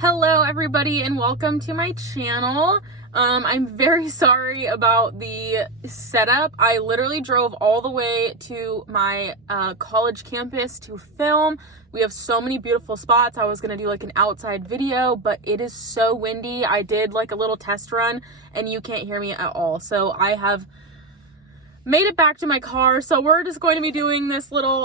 Hello everybody and welcome to my channel. I'm very sorry about the setup. I literally drove all the way to my college campus to film. We have so many beautiful spots. I was gonna do like an outside video, but it is so windy. I did like a little test run and you can't hear me at all. So I have made it back to my car, so we're just going to be doing this little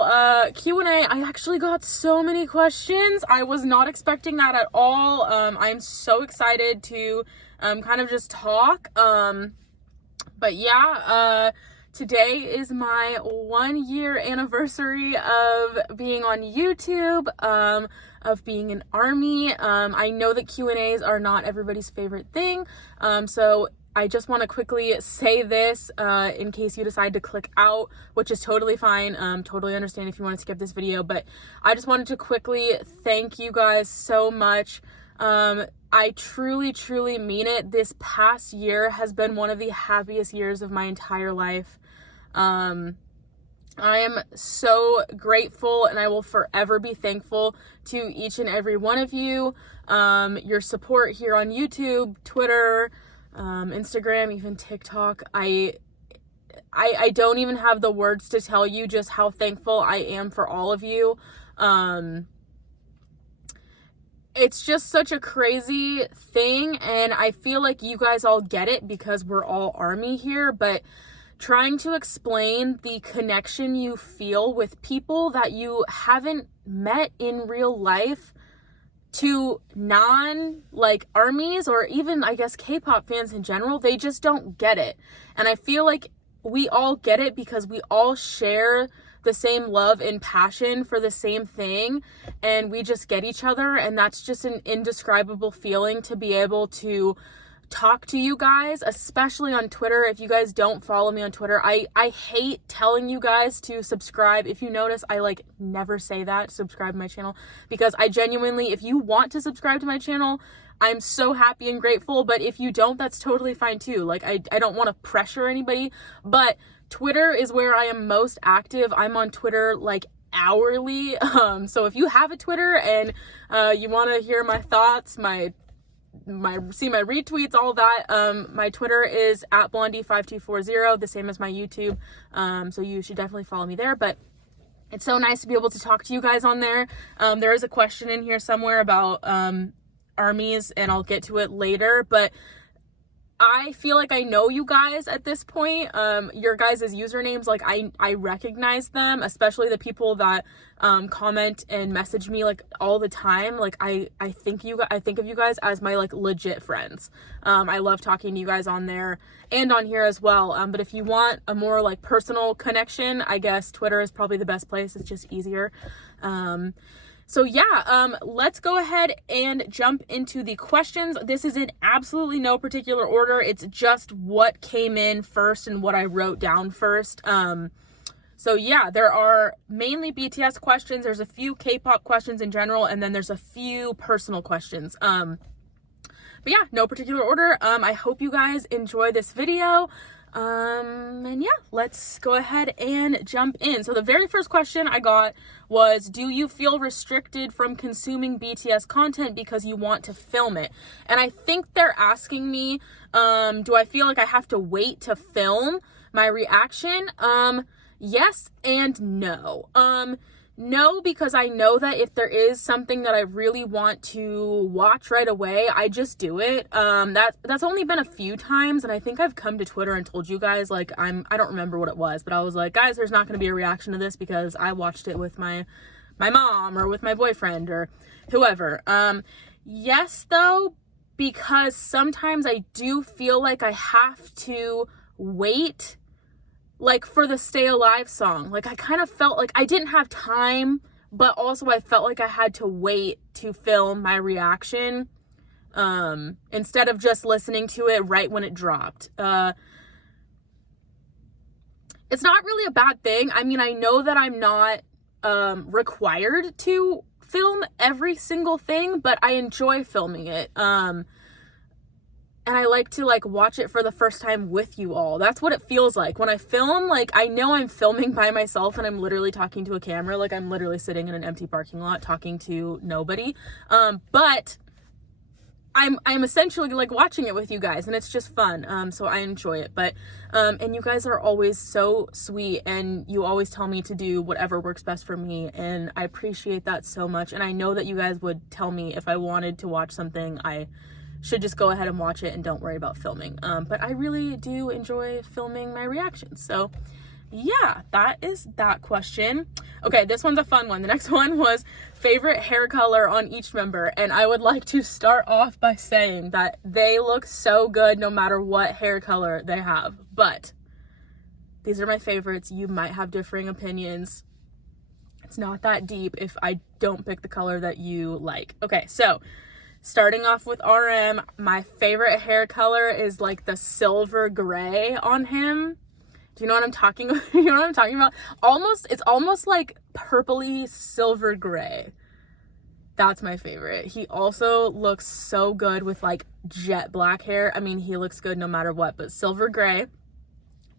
Q&A. I actually got so many questions. I was not expecting that at all. I'm so excited to kind of just talk. But yeah, today is my 1 year anniversary of being on YouTube, of being an ARMY. I know that Q&As are not everybody's favorite thing, so I just want to quickly say this in case you decide to click out, which is totally fine. Totally understand if you want to skip this video, but I just wanted to quickly thank you guys so much. I truly mean it. This past year has been one of the happiest years of my entire life. I am so grateful and I will forever be thankful to each and every one of you. Your support here on YouTube, Twitter, Instagram, even TikTok. I don't even have the words to tell you just how thankful I am for all of you. It's just such a crazy thing, and I feel like you guys all get it because we're all ARMY here, but trying to explain the connection you feel with people that you haven't met in real life to ARMYs, or even I guess K-pop fans in general, they just don't get it. And I feel like we all get it because we all share the same love and passion for the same thing, and we just get each other, and that's just an indescribable feeling to be able to talk to you guys, especially on Twitter. If you guys don't follow me on Twitter, I hate telling you guys to subscribe. If you notice, I never say that, subscribe to my channel, because I genuinely, if you want to subscribe to my channel, I'm so happy and grateful, but if you don't, that's totally fine too. I don't want to pressure anybody, but Twitter is where I am most active. I'm on Twitter hourly. So if you have a Twitter and you want to hear my thoughts, see my retweets, all that, my Twitter is @blondie5240, the same as my YouTube, so you should definitely follow me there. But it's so nice to be able to talk to you guys on there. There is a question in here somewhere about ARMYs, and I'll get to it later, but I feel like I know you guys at this point. Your guys' usernames, I recognize them, especially the people that comment and message me all the time. I think of you guys as my legit friends. I love talking to you guys on there and on here as well. But if you want a more personal connection, I guess Twitter is probably the best place. It's just easier. So yeah, let's go ahead and jump into the questions. This is in absolutely no particular order. It's just what came in first and what I wrote down first. So yeah, there are mainly BTS questions. There's a few K-pop questions in general, and then there's a few personal questions. But yeah, no particular order. I hope you guys enjoy this video. And yeah, let's go ahead and jump in. So the very first question I got was, do you feel restricted from consuming BTS content because you want to film it? And I think they're asking me, do I feel like I have to wait to film my reaction? Yes and no. No, because I know that if there is something that I really want to watch right away, I just do it. That's only been a few times, and I think I've come to Twitter and told you guys, I don't remember what it was, but I was like, guys, there's not going to be a reaction to this because I watched it with my mom or with my boyfriend or whoever. Yes, though, because sometimes I do feel like I have to wait for the Stay Alive song. I kind of felt like I didn't have time, but also I felt like I had to wait to film my reaction, instead of just listening to it right when it dropped. It's not really a bad thing. I mean, I know that I'm not required to film every single thing, but I enjoy filming it. And I like to watch it for the first time with you all. That's what it feels like. When I film, I know I'm filming by myself and I'm literally talking to a camera. I'm literally sitting in an empty parking lot talking to nobody. But I'm essentially like watching it with you guys, and it's just fun. So I enjoy it. But and you guys are always so sweet, and you always tell me to do whatever works best for me, and I appreciate that so much. And I know that you guys would tell me if I wanted to watch something, I should just go ahead and watch it and don't worry about filming. But I really do enjoy filming my reactions. So yeah, that is that question. Okay, this one's a fun one. The next one was favorite hair color on each member, and I would like to start off by saying that they look so good no matter what hair color they have, but these are my favorites. You might have differing opinions. It's not that deep if I don't pick the color that you like. Okay, so starting off with RM, my favorite hair color is like the silver gray on him. Do you know what I'm talking about? You know what I'm talking about? It's almost like purpley silver gray. That's my favorite. He also looks so good with like jet black hair. I mean, he looks good no matter what, but silver gray.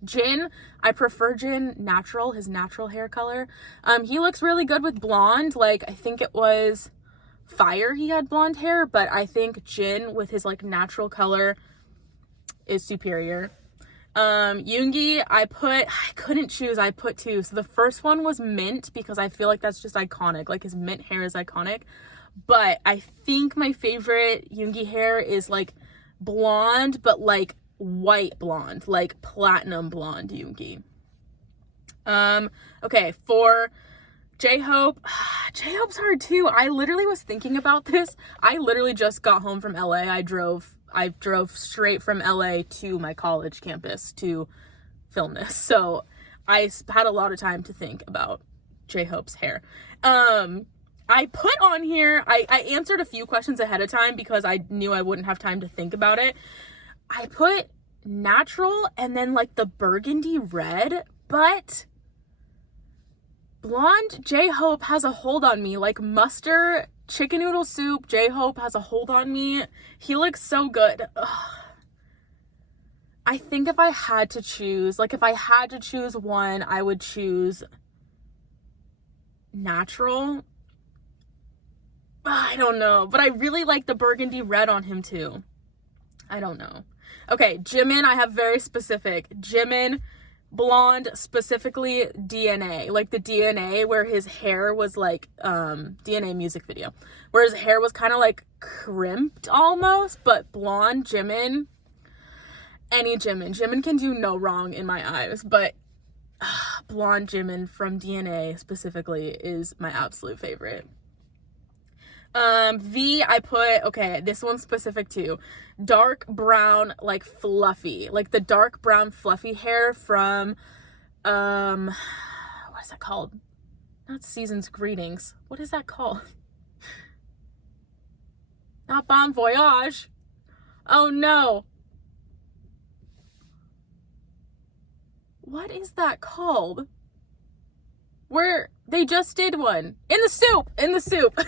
Jin, I prefer Jin natural, his natural hair color. He looks really good with blonde. Like, I think it was Fire he had blonde hair, but I think Jin with his like natural color is superior. Yoongi, I couldn't choose, I put two. So the first one was mint because I feel like that's just iconic. Like his mint hair is iconic. But I think my favorite Yoongi hair is like blonde, but like white blonde, like platinum blonde Yoongi. Okay, for J-Hope, J-Hope's hard too. I literally was thinking about this. I literally just got home from LA. I drove straight from LA to my college campus to film this. So I had a lot of time to think about J-Hope's hair. I put on here, I answered a few questions ahead of time because I knew I wouldn't have time to think about it. I put natural and then like the burgundy red, but blonde J-Hope has a hold on me. Like mustard chicken noodle soup, J-Hope has a hold on me. He looks so good. Ugh. I think if I had to choose one, I would choose natural. I don't know, but I really like the burgundy red on him too. I don't know. Okay, Jimin, I have very specific. Jimin, blonde, specifically DNA, like the DNA where his hair was like DNA music video where his hair was kind of like crimped almost, but blonde Jimin, any Jimin can do no wrong in my eyes, but blonde Jimin from DNA specifically is my absolute favorite. V, I put, okay, this one's specific too. Dark brown, like fluffy, like the dark brown fluffy hair from, what is that called? Not Season's Greetings. What is that called? Not Bon Voyage. Oh no. What is that called? Where they just did one. In the soup.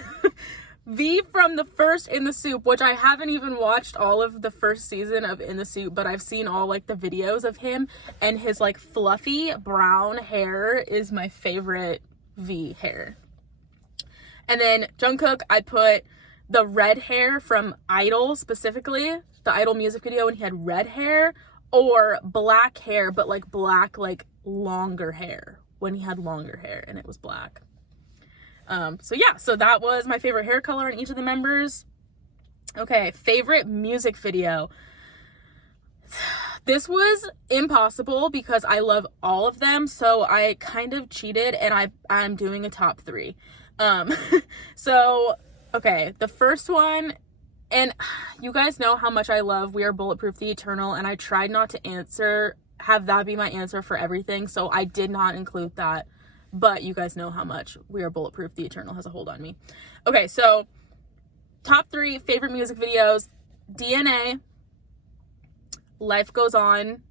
V from the first In the Soup, which I haven't even watched all of the first season of In the Soup, but I've seen all like the videos of him, and his like fluffy brown hair is my favorite V hair. And then Jungkook, I put the red hair from Idol, specifically the Idol music video when he had red hair, or black hair, but like black, like longer hair when he had longer hair and it was black. So yeah, so that was my favorite hair color in each of the members. Okay, favorite music video. This was impossible because I love all of them, so I kind of cheated and I'm doing a top 3. So, okay, the first one, and you guys know how much I love We Are Bulletproof the Eternal, and I tried not to have that be my answer for everything, so I did not include that. But you guys know how much We Are Bulletproof the Eternal has a hold on me. Okay, so top 3 favorite music videos. DNA, Life Goes On,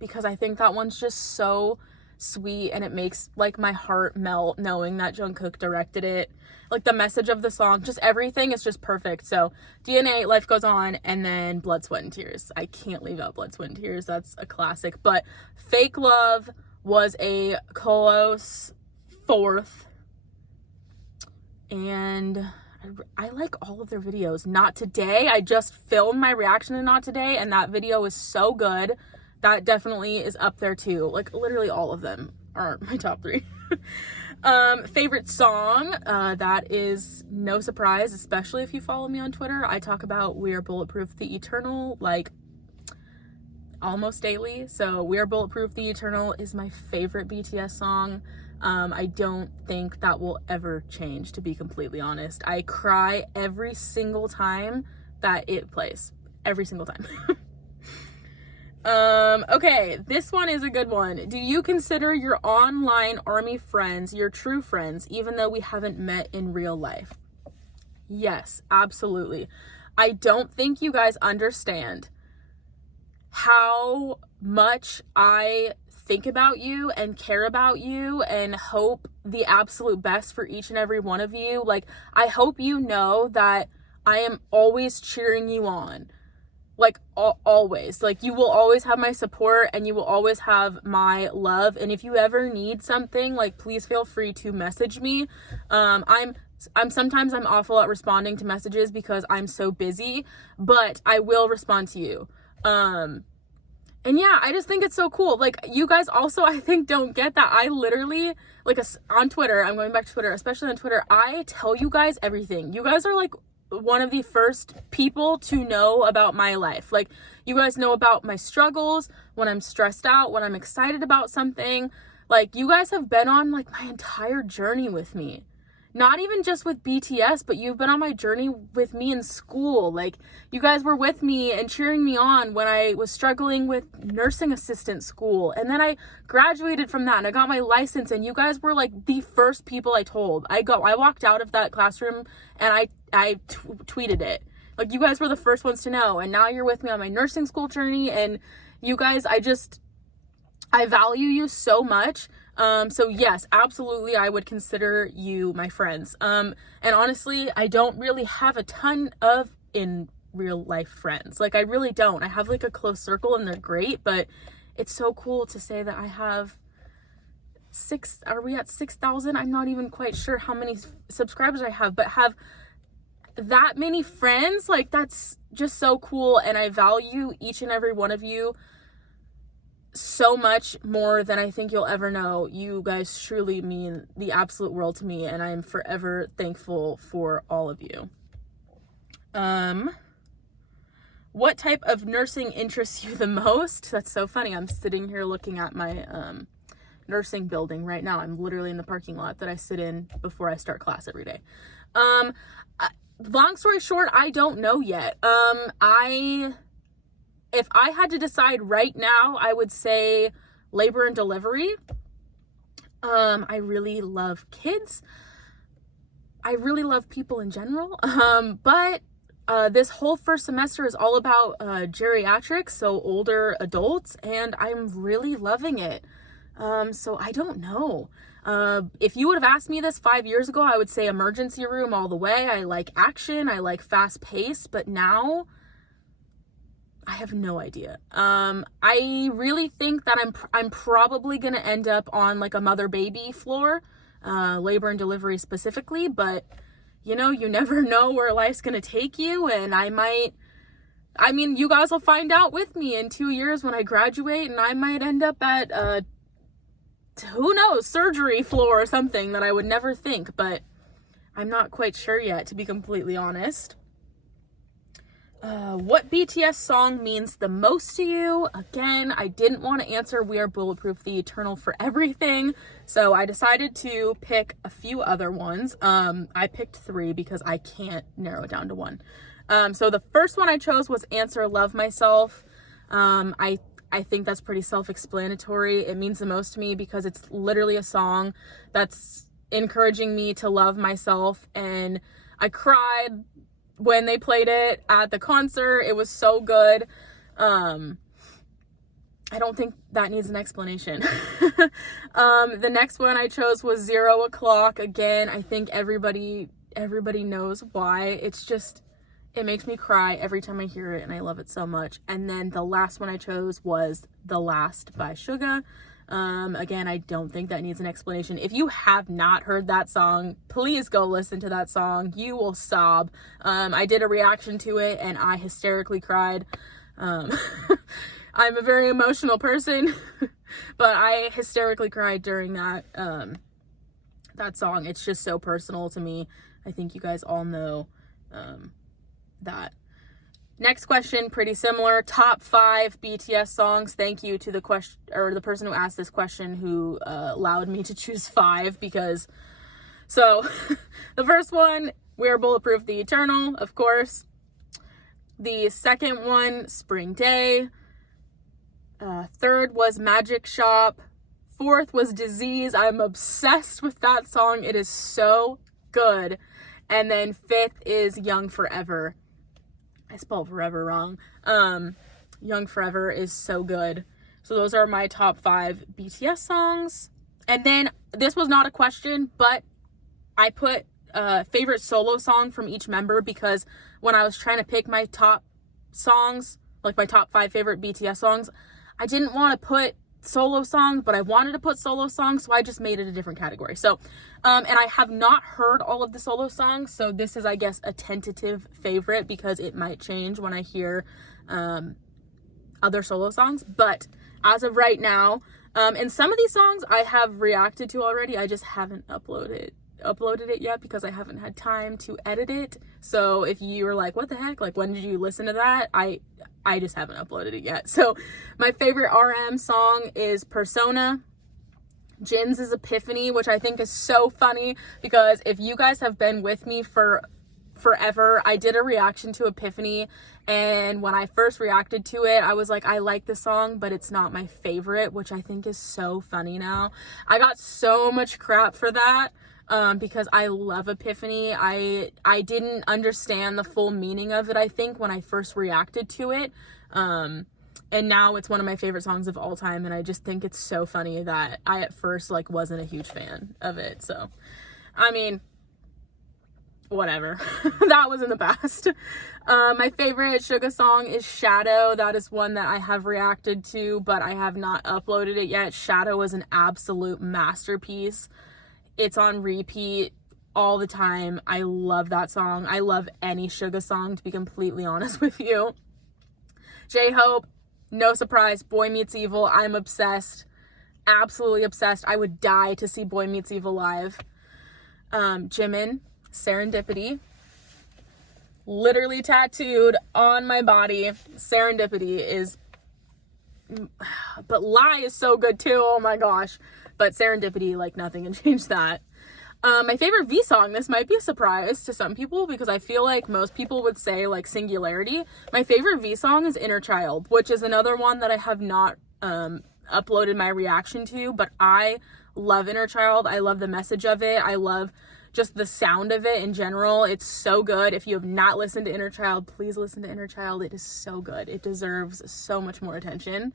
because I think that one's just so sweet and it makes like my heart melt knowing that Jungkook directed it. Like the message of the song, just everything is just perfect. So DNA, Life Goes On, and then Blood, Sweat, and Tears. I can't leave out Blood, Sweat, and Tears. That's a classic. But Fake Love was a close 4th, and I like all of their videos. Not Today, I just filmed my reaction to Not Today, and that video is so good. That definitely is up there too. Like literally all of them are my top 3. Favorite song, that is no surprise, especially if you follow me on Twitter. I talk about We Are Bulletproof the Eternal like almost daily. So We Are Bulletproof the Eternal is my favorite BTS song. I don't think that will ever change, to be completely honest. I cry every single time that it plays. Every single time. Okay, this one is a good one. Do you consider your online army friends your true friends, even though we haven't met in real life? Yes, absolutely. I don't think you guys understand how much I think about you and care about you and hope the absolute best for each and every one of you. Like, I hope you know that I am always cheering you on. Like, always. Like, you will always have my support and you will always have my love. And if you ever need something, like, please feel free to message me. I'm sometimes I'm awful at responding to messages because I'm so busy, but I will respond to you. And yeah, I just think it's so cool. Like, you guys also, I think, don't get that I literally, like, on Twitter, I'm going back to Twitter, especially on Twitter, I tell you guys everything. You guys are, like, one of the first people to know about my life. Like, you guys know about my struggles, when I'm stressed out, when I'm excited about something. Like, you guys have been on, like, my entire journey with me. Not even just with BTS, but you've been on my journey with me in school. Like, you guys were with me and cheering me on when I was struggling with nursing assistant school. And then I graduated from that and I got my license, and you guys were like the first people I told. I walked out of that classroom and I tweeted it. Like, you guys were the first ones to know. And now you're with me on my nursing school journey, and you guys, I value you so much. So yes, absolutely, I would consider you my friends. And honestly, I don't really have a ton of in real life friends. Like, I really don't. I have like a close circle and they're great, but it's so cool to say that I have are we at 6,000? I'm not even quite sure how many subscribers I have, but have that many friends. Like, that's just so cool. And I value each and every one of you so much more than I think you'll ever know. You guys truly mean the absolute world to me, and I'm forever thankful for all of you. What type of nursing interests you the most? That's so funny. I'm sitting here looking at my nursing building right now. I'm literally in the parking lot that I sit in before I start class every day. Long story short, I don't know yet. If I had to decide right now, I would say labor and delivery. I really love kids. I really love people in general. But this whole first semester is all about geriatrics, so older adults, and I'm really loving it. So I don't know. If you would have asked me this 5 years ago, I would say emergency room all the way. I like action. I like fast pace, but now I have no idea. I really think that I'm probably gonna end up on like a mother baby floor, labor and delivery specifically, but you know, you never know where life's gonna take you, and you guys will find out with me in 2 years when I graduate, and I might end up at who knows, surgery floor or something that I would never think, but I'm not quite sure yet, to be completely honest. What BTS song means the most to you? Again, I didn't want to answer We Are Bulletproof the Eternal for everything, so I decided to pick a few other ones. I picked 3 because I can't narrow it down to one. So the first one I chose was Answer Love Myself. I think that's pretty self-explanatory. It means the most to me because it's literally a song that's encouraging me to love myself, and I cried when they played it at the concert. It was so good. I don't think that needs an explanation. The next one I chose was 0 o'clock. Again, I think everybody knows why. It makes me cry every time I hear it, and I love it so much. And then the last one I chose was The Last by Suga. Again, I don't think that needs an explanation. If you have not heard that song, please go listen to that song. You will sob. I did a reaction to it and I hysterically cried. I'm a very emotional person, but I hysterically cried during that song. It's just so personal to me. I think you guys all know that. Next question, pretty similar. Top 5 BTS songs. Thank you to the person who asked this question, who allowed me to choose 5, because so the first one, We Are Bulletproof, The Eternal, of course. The second one, Spring Day. Third was Magic Shop. Fourth was Disease. I'm obsessed with that song. It is so good. And then fifth is Young Forever. I spelled forever wrong. Young Forever is so good. So those are my top 5 BTS songs. And then this was not a question, but I put favorite solo song from each member, because when I was trying to pick my top songs, like my top 5 favorite BTS songs, I didn't want to put solo songs, but I wanted to put solo songs, so I just made it a different category. So, and I have not heard all of the solo songs, so this is, I guess, a tentative favorite, because it might change when I hear other solo songs. But as of right now, and some of these songs I have reacted to already, I just haven't uploaded it yet because I haven't had time to edit it. So if you were like, what the heck, like, when did you listen to that, I just haven't uploaded it yet. So my favorite RM song is Persona. Jin's is Epiphany, which I think is so funny, because if you guys have been with me for forever, I did a reaction to Epiphany, and when I first reacted to it, I was like, I like the song, but it's not my favorite, which I think is so funny now. I got so much crap for that, because I love Epiphany. I didn't understand the full meaning of it, I think, when I first reacted to it. And now it's one of my favorite songs of all time, and I just think it's so funny that I at first, like, wasn't a huge fan of it. So, I mean, whatever. That was in the past. My favorite Suga song is Shadow. That is one that I have reacted to, but I have not uploaded it yet. Shadow is an absolute masterpiece. It's on repeat all the time. I love that song. I love any Suga song, to be completely honest with you. J-Hope, no surprise, Boy Meets Evil. I'm obsessed. Absolutely obsessed. I would die to see Boy Meets Evil live. Jimin, Serendipity. Literally tattooed on my body. Serendipity is... But Lie is so good too. Oh my gosh. But Serendipity, like nothing can change that. My favorite V song, this might be a surprise to some people, because I feel like most people would say, like, Singularity. My favorite V song is Inner Child, which is another one that I have not uploaded my reaction to, but I love Inner Child. I love the message of it. I love just the sound of it in general. It's so good. If you have not listened to Inner Child, please listen to Inner Child. It is so good. It deserves so much more attention.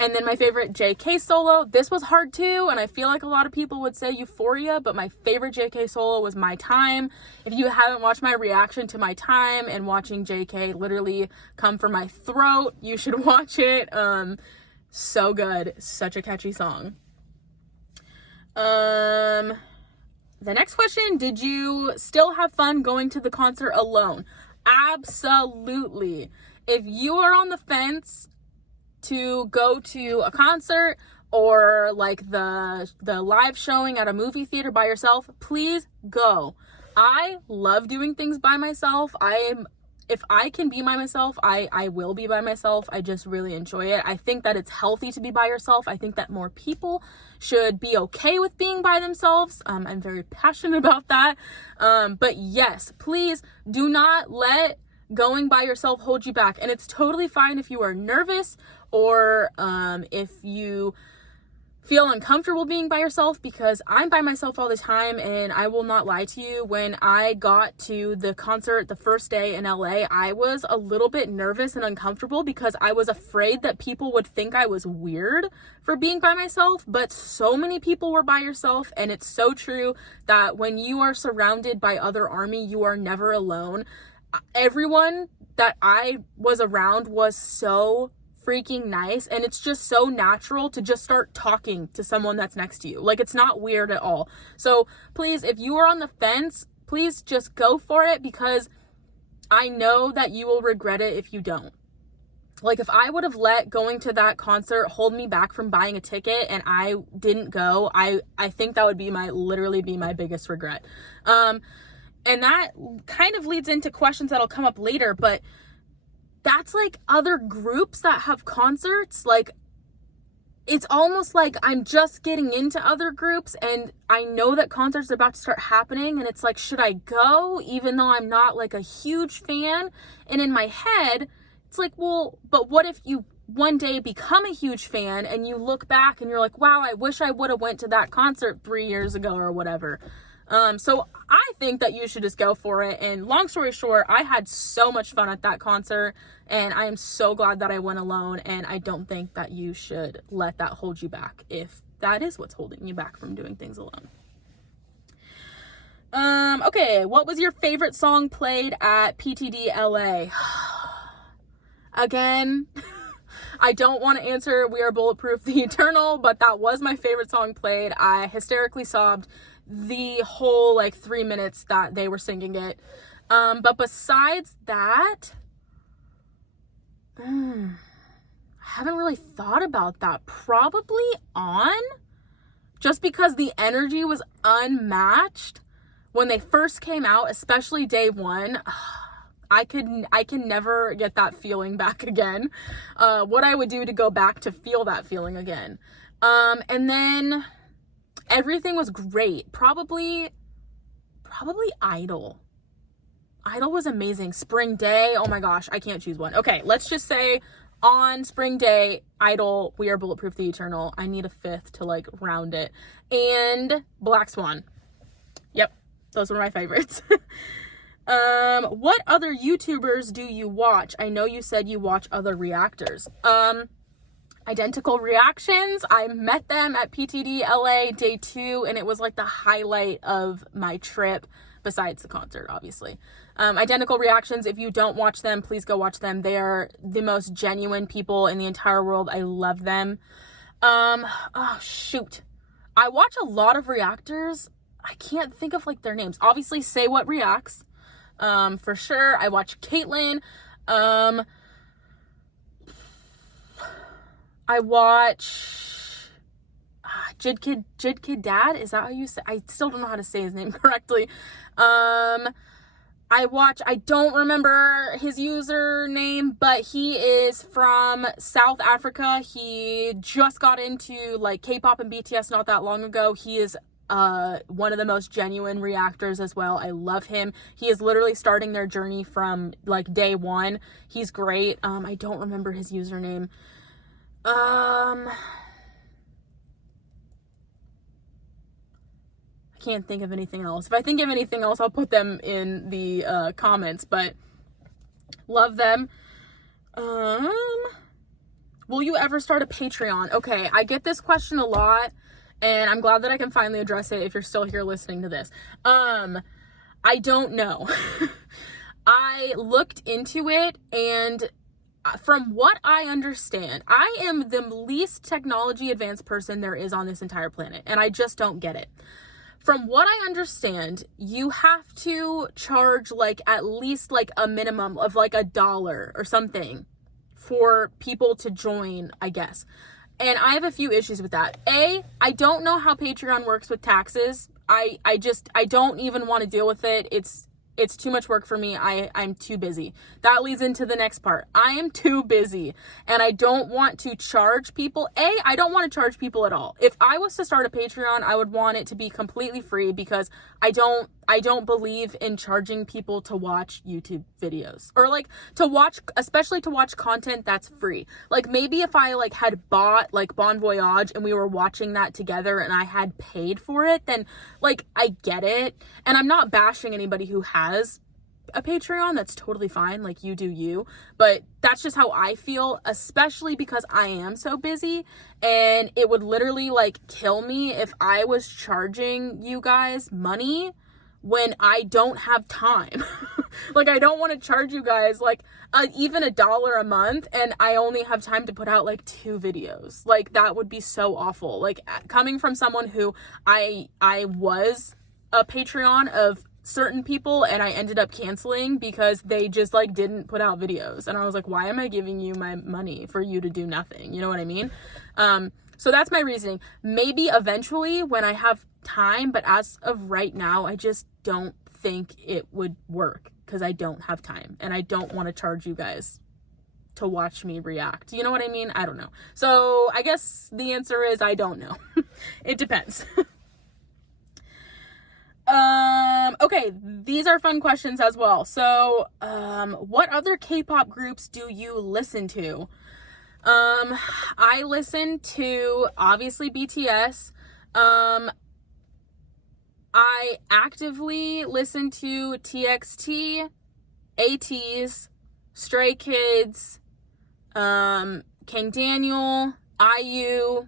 And then my favorite JK solo, this was hard too, and I feel like a lot of people would say Euphoria, but my favorite JK solo was My Time. If you haven't watched my reaction to My Time and watching JK literally come from my throat, you should watch it. So good. Such a catchy song. The next question, did you still have fun going to the concert alone? Absolutely. If you are on the fence to go to a concert or like the live showing at a movie theater by yourself, please go. I love doing things by myself. If I can be by myself, I will be by myself. I just really enjoy it. I think that it's healthy to be by yourself. I think that more people should be okay with being by themselves. I'm very passionate about that. But yes, please do not let going by yourself hold you back. And it's totally fine if you are nervous or if you feel uncomfortable being by yourself, because I'm by myself all the time, and I will not lie to you, when I got to the concert the first day in LA, I was a little bit nervous and uncomfortable because I was afraid that people would think I was weird for being by myself, but so many people were by yourself, and it's so true that when you are surrounded by other ARMY, you are never alone. Everyone that I was around was so freaking nice, and it's just so natural to just start talking to someone that's next to you. Like, it's not weird at all. So please, if you are on the fence, please just go for it, because I know that you will regret it if you don't. Like, if I would have let going to that concert hold me back from buying a ticket and I didn't go, I think that would be literally my biggest regret. And that kind of leads into questions that'll come up later, but that's like other groups that have concerts. Like, it's almost like I'm just getting into other groups, and I know that concerts are about to start happening, and it's like, should I go even though I'm not like a huge fan? And in my head, it's like, well, but what if you one day become a huge fan and you look back and you're like, wow, I wish I would have went to that concert 3 years ago or whatever. So I think that you should just go for it. And long story short, I had so much fun at that concert, and I am so glad that I went alone. And I don't think that you should let that hold you back if that is what's holding you back from doing things alone. Okay, what was your favorite song played at PTD LA? Again, I don't want to answer We Are Bulletproof the Eternal, but that was my favorite song played. I hysterically sobbed the whole like 3 minutes that they were singing it. But besides that, I haven't really thought about that. Probably On, just because the energy was unmatched when they first came out, especially day one. I can never get that feeling back again. What I would do to go back to feel that feeling again. And then everything was great. Probably Idol. Idol was amazing. Spring Day, oh my gosh, I can't choose one. Okay, let's just say On, Spring Day, Idol, We Are Bulletproof the Eternal. I need a fifth to like round it. And Black Swan. Yep, those were my favorites. What other YouTubers do you watch? I know you said you watch other reactors. Identical Reactions. I met them at PTD LA day 2, and it was like the highlight of my trip, besides the concert, obviously. Identical Reactions, if you don't watch them, please go watch them. They are the most genuine people in the entire world. I love them. Oh shoot. I watch a lot of reactors. I can't think of like their names. Obviously, Say What Reacts. For sure. I watch Caitlyn. I watch Jid Kid Dad. Is that how you say? I still don't know how to say his name correctly. I don't remember his username, but he is from South Africa. He just got into like K-pop and BTS not that long ago. He is one of the most genuine reactors as well. I love him. He is literally starting their journey from like day one. He's great. I don't remember his username. I can't think of anything else. If I think of anything else, I'll put them in the comments, but love them. Will you ever start a Patreon? Okay, I get this question a lot, and I'm glad that I can finally address it if you're still here listening to this. I don't know. I looked into it, and from what I understand, I am the least technology advanced person there is on this entire planet, and I just don't get it. From what I understand, you have to charge like at least like a minimum of like $1 or something for people to join, I guess. And I have a few issues with that. I don't know how Patreon works with taxes. I don't even want to deal with it. It's too much work for me. I'm too busy. That leads into the next part. I am too busy, and I don't want to charge people. I don't want to charge people at all. If I was to start a Patreon, I would want it to be completely free, because I don't believe in charging people to watch YouTube videos, or like to watch, especially to watch content that's free. Like maybe if I like had bought like Bon Voyage and we were watching that together and I had paid for it, then like I get it. And I'm not bashing anybody who has a Patreon. That's totally fine. Like, you do you. But that's just how I feel, especially because I am so busy, and it would literally like kill me if I was charging you guys money when I don't have time. Like, I don't want to charge you guys like even $1 a month, and I only have time to put out like 2 videos. Like, that would be so awful. Like, coming from someone who I was a Patreon of certain people, and I ended up canceling because they just like didn't put out videos, and I was like, why am I giving you my money for you to do nothing? You know what I mean? So that's my reasoning. Maybe eventually when I have time, but as of right now, I just don't think it would work because I don't have time, and I don't want to charge you guys to watch me react. You know what I mean? I don't know. So I guess the answer is I don't know. It depends. Okay, these are fun questions as well. So, what other K-pop groups do you listen to? I listen to, obviously, BTS. I actively listen to TXT, ATEEZ, Stray Kids, King Daniel, IU,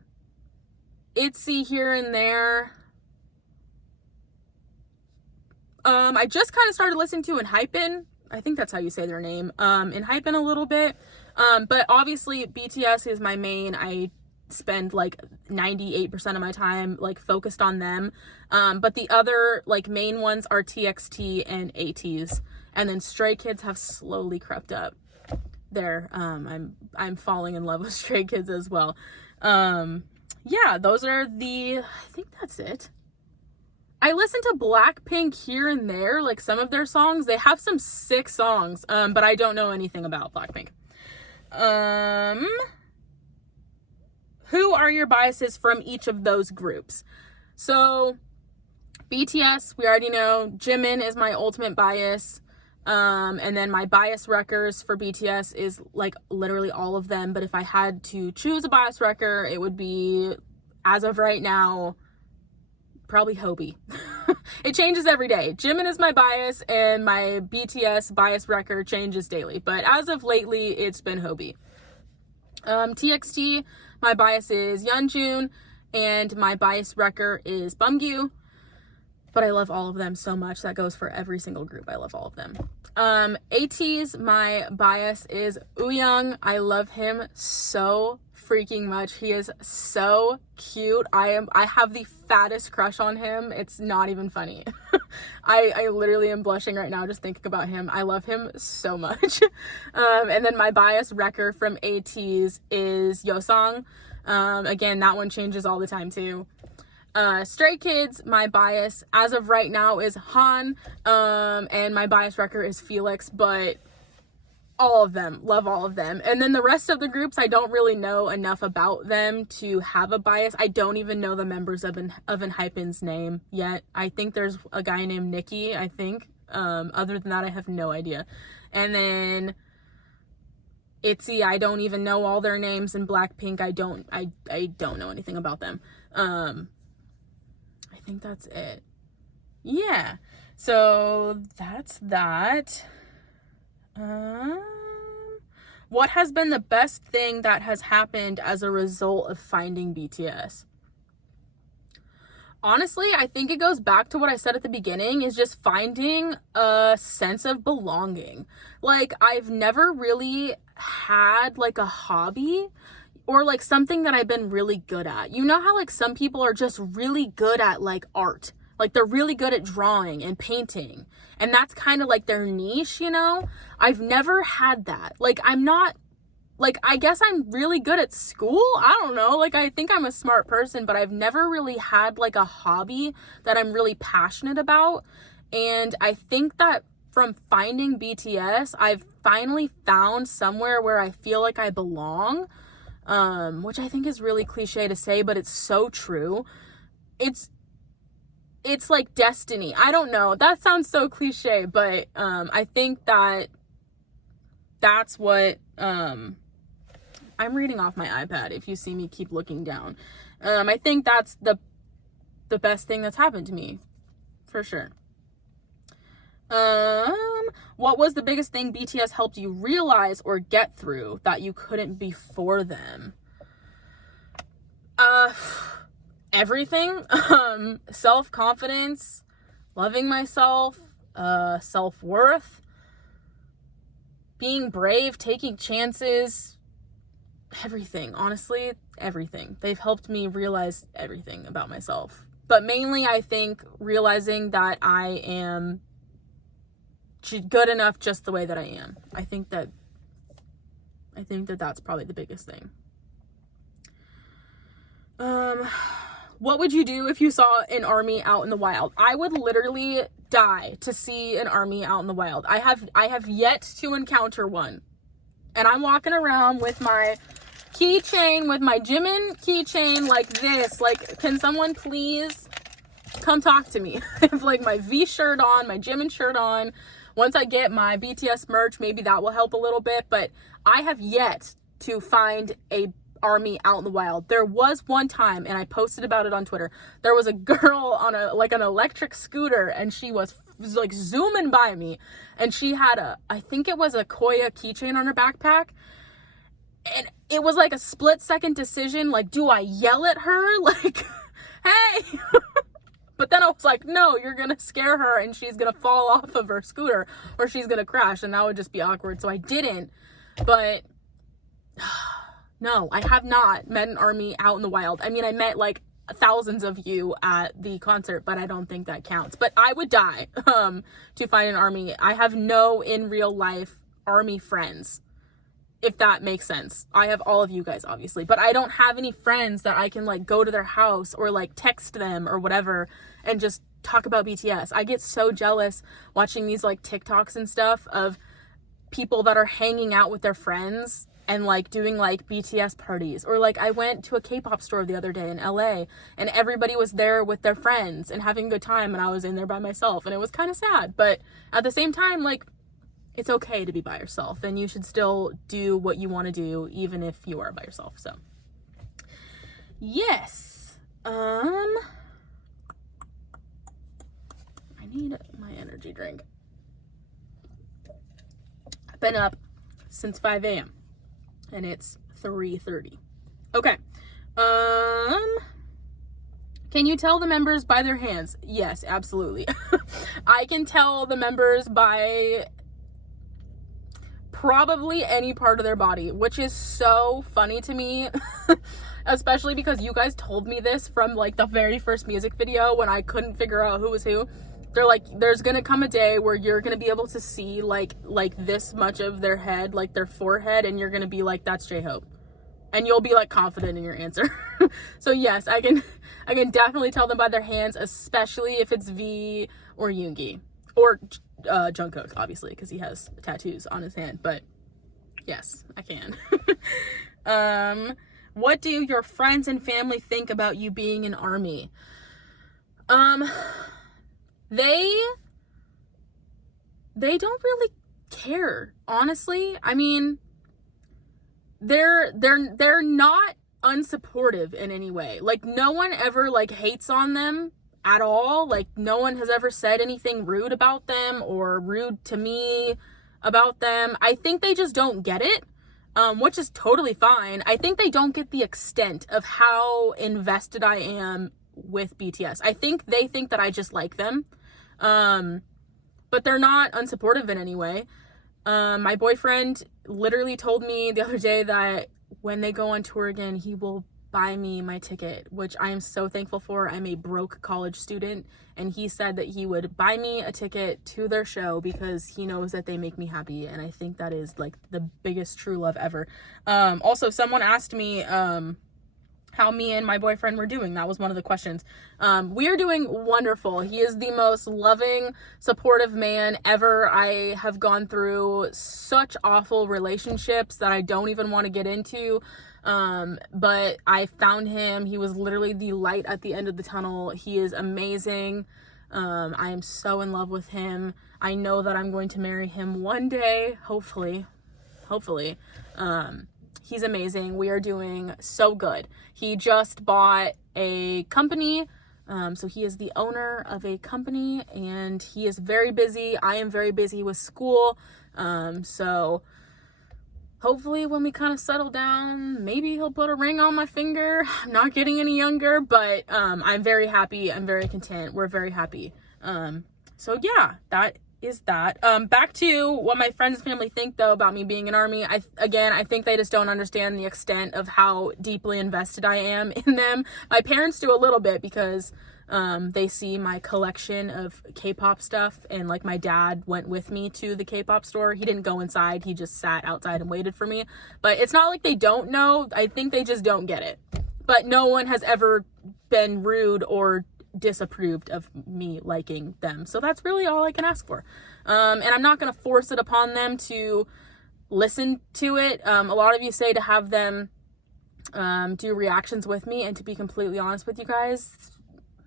ITZY here and there. I just kind of started listening to ENHYPEN. I think that's how you say their name. ENHYPEN a little bit. But obviously BTS is my main. I spend like 98% of my time like focused on them. But the other like main ones are TXT and ATEEZ. And then Stray Kids have slowly crept up there. I'm falling in love with Stray Kids as well. Yeah, those are I think that's it. I listen to Blackpink here and there, like some of their songs. They have some sick songs, but I don't know anything about Blackpink. Who are your biases from each of those groups? So, BTS, we already know. Jimin is my ultimate bias. And then my bias wreckers for BTS is like literally all of them. But if I had to choose a bias wrecker, it would be, as of right now, probably Hobie. It changes every day. Jimin is my bias, and my BTS bias wrecker changes daily. But as of lately, it's been Hobie. TXT, my bias is Yeonjun, and my bias wrecker is Bumgyu. But I love all of them so much. That goes for every single group. I love all of them. ATEEZ, my bias is Wooyoung. I love him so freaking much. He is so cute. I have the fattest crush on him. It's not even funny. I literally am blushing right now just thinking about him. I love him so much. And then my bias wrecker from ATEEZ is Yeosang. Again, that one changes all the time too. Stray Kids, my bias as of right now is Han, and my bias wrecker is Felix, but all of them, love all of them. And then the rest of the groups, I don't really know enough about them to have a bias. I don't even know the members of ENHYPEN's name yet. I think there's a guy named Nikki, I think. Other than that, I have no idea. And then ITZY, I don't even know all their names, and Blackpink, I don't know anything about them. I think that's it. Yeah. So that's that. What has been the best thing that has happened as a result of finding BTS? Honestly, I think it goes back to what I said at the beginning, is just finding a sense of belonging. Like, I've never really had like a hobby or like something that I've been really good at. You know how like some people are just really good at like art, like they're really good at drawing and painting, and that's kind of like their niche, you know? I've never had that. Like, I'm not, like, I guess I'm really good at school. I don't know. Like, I think I'm a smart person, but I've never really had like a hobby that I'm really passionate about. And I think that from finding BTS, I've finally found somewhere where I feel like I belong. Which I think is really cliche to say, but it's so true. It's like destiny. I don't know. That sounds so cliche, but I think that that's what I'm reading off my iPad if you see me keep looking down. I think that's the best thing that's happened to me, for sure. What was the biggest thing BTS helped you realize or get through that you couldn't before them? Everything. Self-confidence, loving myself, self-worth, being brave, taking chances, everything. Honestly, everything. They've helped me realize everything about myself. But mainly, I think realizing that I am good enough just the way that I am. I think that that's probably the biggest thing. What would you do if you saw an army out in the wild? I would literally die to see an army out in the wild. I have yet to encounter one. And I'm walking around with my keychain, with my Jimin keychain like this. Like, can someone please come talk to me? I have like my V shirt on, my Jimin shirt on. Once I get my BTS merch, maybe that will help a little bit. But I have yet to find a army out in the wild. There was one time, and I posted about it on Twitter. There was a girl on an electric scooter, and she was like zooming by me, and she had I think it was a Koya keychain on her backpack, and it was like a split-second decision, like, do I yell at her like, hey? But then I was like, no, you're gonna scare her and she's gonna fall off of her scooter, or she's gonna crash, and that would just be awkward. So I didn't. But no, I have not met an army out in the wild. I mean, I met like thousands of you at the concert, but I don't think that counts. But I would die to find an army. I have no in real life army friends, if that makes sense. I have all of you guys, obviously, but I don't have any friends that I can like go to their house or like text them or whatever and just talk about BTS. I get so jealous watching these like TikToks and stuff of people that are hanging out with their friends and like doing like BTS parties. Or like I went to a K-pop store the other day in LA and everybody was there with their friends and having a good time, and I was in there by myself, and it was kind of sad. But at the same time, like, it's okay to be by yourself, and you should still do what you want to do even if you are by yourself. So yes. I need my energy drink. I've been up since 5 a.m. and it's 3:30. Okay. Can you tell the members by their hands? Yes, absolutely. I can tell the members by probably any part of their body, which is so funny to me. Especially because you guys told me this from like the very first music video when I couldn't figure out who was who. They're like, there's gonna come a day where you're gonna be able to see like this much of their head, like their forehead, and you're gonna be like, that's J-Hope, and you'll be like confident in your answer. So yes, I can definitely tell them by their hands, especially if it's V or Yoongi or Jungkook, obviously, because he has tattoos on his hand. But yes, I can. What do your friends and family think about you being in ARMY? They don't really care, honestly. I mean, they're not unsupportive in any way. Like, no one ever like hates on them at all. Like, no one has ever said anything rude about them or rude to me about them. I think they just don't get it, which is totally fine. I think they don't get the extent of how invested I am with BTS. I think they think that I just like them. But they're not unsupportive in any way. My boyfriend literally told me the other day that when they go on tour again, he will buy me my ticket, which I am so thankful for. I'm a broke college student, and he said that he would buy me a ticket to their show because he knows that they make me happy, and I think that is like the biggest true love ever. Also, someone asked me how me and my boyfriend were doing. That was one of the questions. We are doing wonderful. He is the most loving, supportive man ever. I have gone through such awful relationships that I don't even want to get into. But I found him. He was literally the light at the end of the tunnel. He is amazing. I am so in love with him. I know that I'm going to marry him one day, hopefully. He's amazing. We are doing so good. He just bought a company. So he is the owner of a company, and he is very busy. I am very busy with school. So hopefully when we kind of settle down, maybe he'll put a ring on my finger. I'm not getting any younger, but I'm very happy. I'm very content. We're very happy. So yeah, that is that. Back to what my friends and family think though about me being in Army. I think they just don't understand the extent of how deeply invested I am in them. My parents do a little bit because they see my collection of K-pop stuff, and like my dad went with me to the K-pop store. He didn't go inside, he just sat outside and waited for me. But it's not like they don't know. I think they just don't get it. But no one has ever been rude or disapproved of me liking them, so that's really all I can ask for. And I'm not going to force it upon them to listen to it. A lot of you say to have them do reactions with me, and to be completely honest with you guys,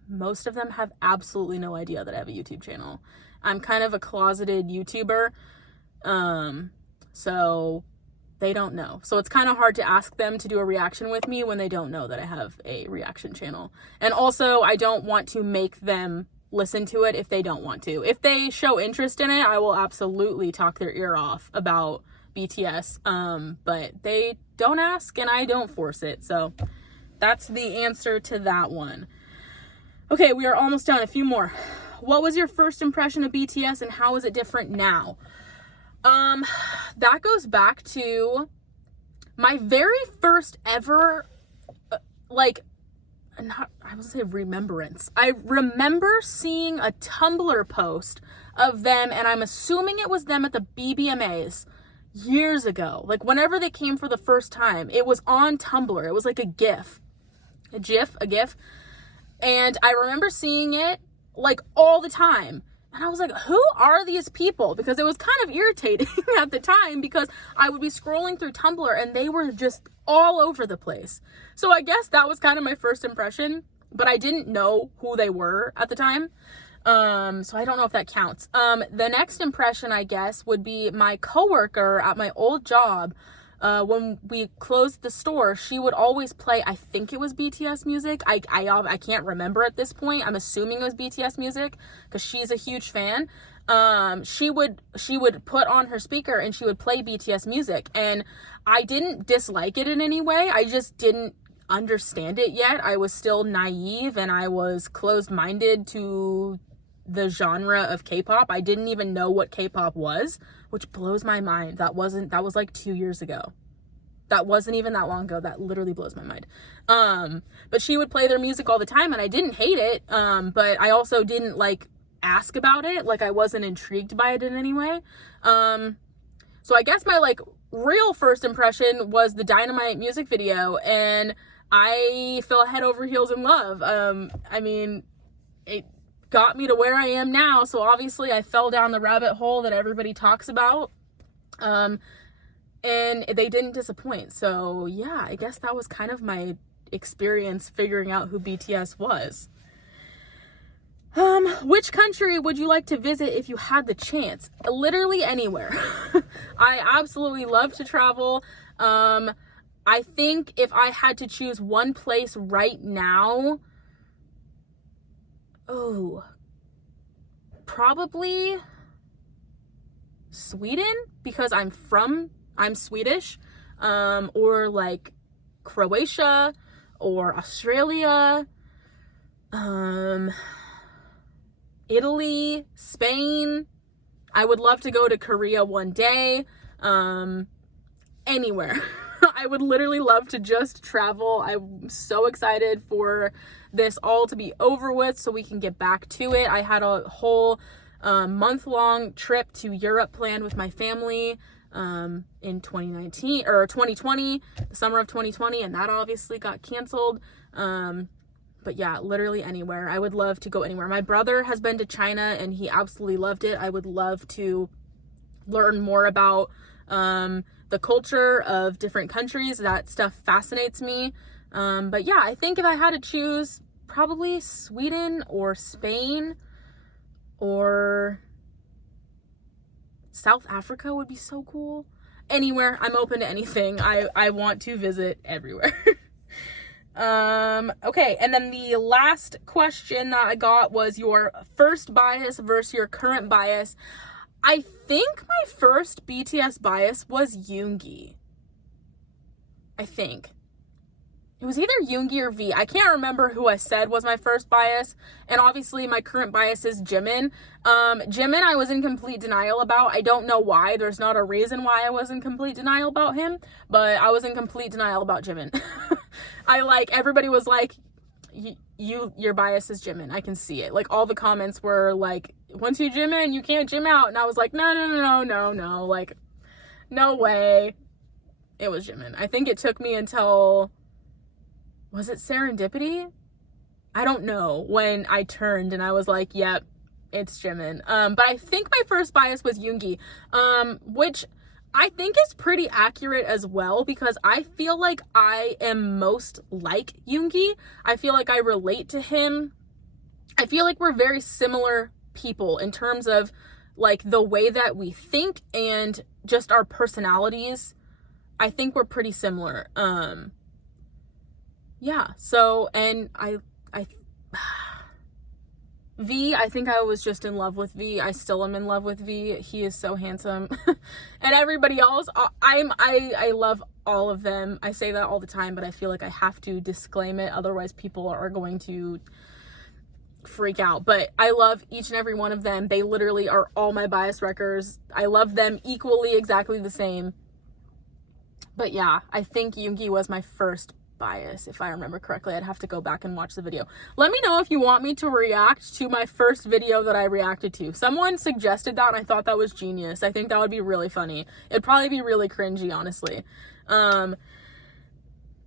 most of them have absolutely no idea that I have a YouTube channel. I'm kind of a closeted YouTuber, so they don't know. So it's kind of hard to ask them to do a reaction with me when they don't know that I have a reaction channel. And also, I don't want to make them listen to it if they don't want to. If they show interest in it, I will absolutely talk their ear off about BTS. But they don't ask and I don't force it. So that's the answer to that one. Okay, we are almost done. A few more. What was your first impression of BTS and how is it different now? That goes back to my very first ever, I would say remembrance. I remember seeing a Tumblr post of them, and I'm assuming it was them at the BBMAs years ago. Like whenever they came for the first time, it was on Tumblr. It was like a GIF. And I remember seeing it like all the time. And I was like, who are these people? Because it was kind of irritating at the time, because I would be scrolling through Tumblr and they were just all over the place. So I guess that was kind of my first impression, but I didn't know who they were at the time. So I don't know if that counts. The next impression, I guess, would be my coworker at my old job. When we closed the store, she would always play, I think it was BTS music. I can't remember at this point. I'm assuming it was BTS music because she's a huge fan. She would put on her speaker and she would play BTS music, and I didn't dislike it in any way. I just didn't understand it yet. I was still naive and I was closed-minded to the genre of K-pop. I didn't even know what K-pop was, which blows my mind. That was like 2 years ago. That wasn't even that long ago. That literally blows my mind. But she would play their music all the time and I didn't hate it. But I also didn't like ask about it. Like I wasn't intrigued by it in any way. So I guess my like real first impression was the Dynamite music video, and I fell head over heels in love. I mean, it got me to where I am now, so obviously I fell down the rabbit hole that everybody talks about, and they didn't disappoint. So yeah, I guess that was kind of my experience figuring out who BTS was. Which country would you like to visit if you had the chance? Literally anywhere. I absolutely love to travel. I think if I had to choose one place right now, probably Sweden, because I'm Swedish, or like Croatia or Australia, Italy, Spain. I would love to go to Korea one day. Anywhere. I would literally love to just travel. I'm so excited for this all to be over with so we can get back to it. I had a whole month-long trip to Europe planned with my family in 2020, the summer of 2020, and that obviously got canceled. But yeah, literally anywhere. I would love to go anywhere. My brother has been to China and he absolutely loved it. I would love to learn more about the culture of different countries. That stuff fascinates me. But yeah, I think if I had to choose, probably Sweden or Spain or South Africa would be so cool. Anywhere. I'm open to anything. I want to visit everywhere. Okay, and then the last question that I got was your first bias versus your current bias. I think my first BTS bias was Yoongi. I think. it was either Yoongi or V. I can't remember who I said was my first bias. And obviously my current bias is Jimin. Jimin I was in complete denial about. I don't know why. There's not a reason why I was in complete denial about him. But I was in complete denial about Jimin. Everybody was like, your bias is Jimin. I can see it. Like all the comments were like, once you Jimin, you can't Jim out. And I was like, no. Like, no way. It was Jimin. I think it took me until... was it Serendipity? I don't know, when I turned and I was like, yep, it's Jimin. But I think my first bias was Yoongi, which I think is pretty accurate as well, because I feel like I am most like Yoongi. I feel like I relate to him. I feel like we're very similar people in terms of like the way that we think and just our personalities. I think we're pretty similar. Yeah, so, and V, I think I was just in love with V. I still am in love with V. He is so handsome. And everybody else, I love all of them. I say that all the time, but I feel like I have to disclaim it, otherwise people are going to freak out. But I love each and every one of them. They literally are all my bias wreckers. I love them equally, exactly the same. But yeah, I think Yoongi was my first bias, if I remember correctly. I'd have to go back and watch the video. Let me know if you want me to react to my first video that I reacted to. Someone suggested that and I thought that was genius. I think that would be really funny. It'd probably be really cringy, honestly.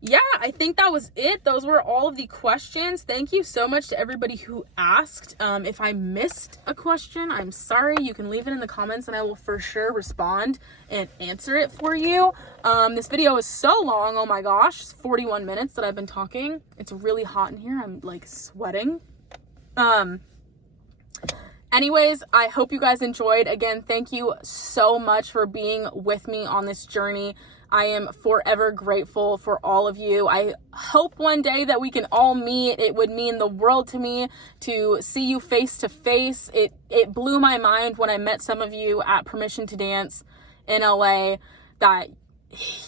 Yeah, I think that was it. Those were all of the questions. Thank you so much to everybody who asked. If I missed a question, I'm sorry. You can leave it in the comments and I will for sure respond and answer it for you. This video is so long. Oh my gosh, it's 41 minutes that I've been talking. It's really hot in here. I'm like sweating. Anyways, I hope you guys enjoyed. Again, thank you so much for being with me on this journey. I am forever grateful for all of you. I hope one day that we can all meet. It would mean the world to me to see you face to face. It blew my mind when I met some of you at Permission to Dance in LA that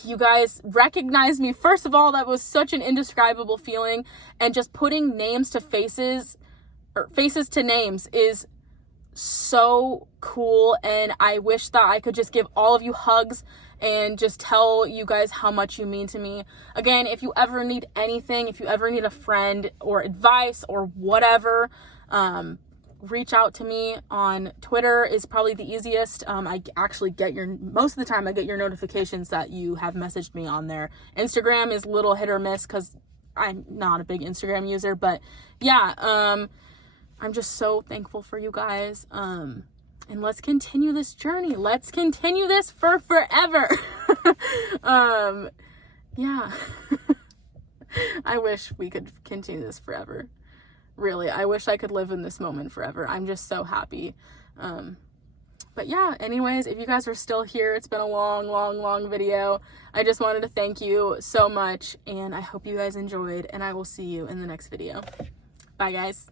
you guys recognized me. First of all, that was such an indescribable feeling, and just putting names to faces, or faces to names, is so cool. And I wish that I could just give all of you hugs and just tell you guys how much you mean to me. Again, if you ever need anything, if you ever need a friend or advice or whatever, reach out to me on Twitter is probably the easiest. I actually get most of the time I get your notifications that you have messaged me on there. Instagram is a little hit or miss because I'm not a big Instagram user, but yeah, I'm just so thankful for you guys. And let's continue this journey. Let's continue this for forever. Yeah. I wish we could continue this forever. Really, I wish I could live in this moment forever. I'm just so happy. But yeah, anyways, if you guys are still here, it's been a long video. I just wanted to thank you so much, and I hope you guys enjoyed, and I will see you in the next video. Bye, guys.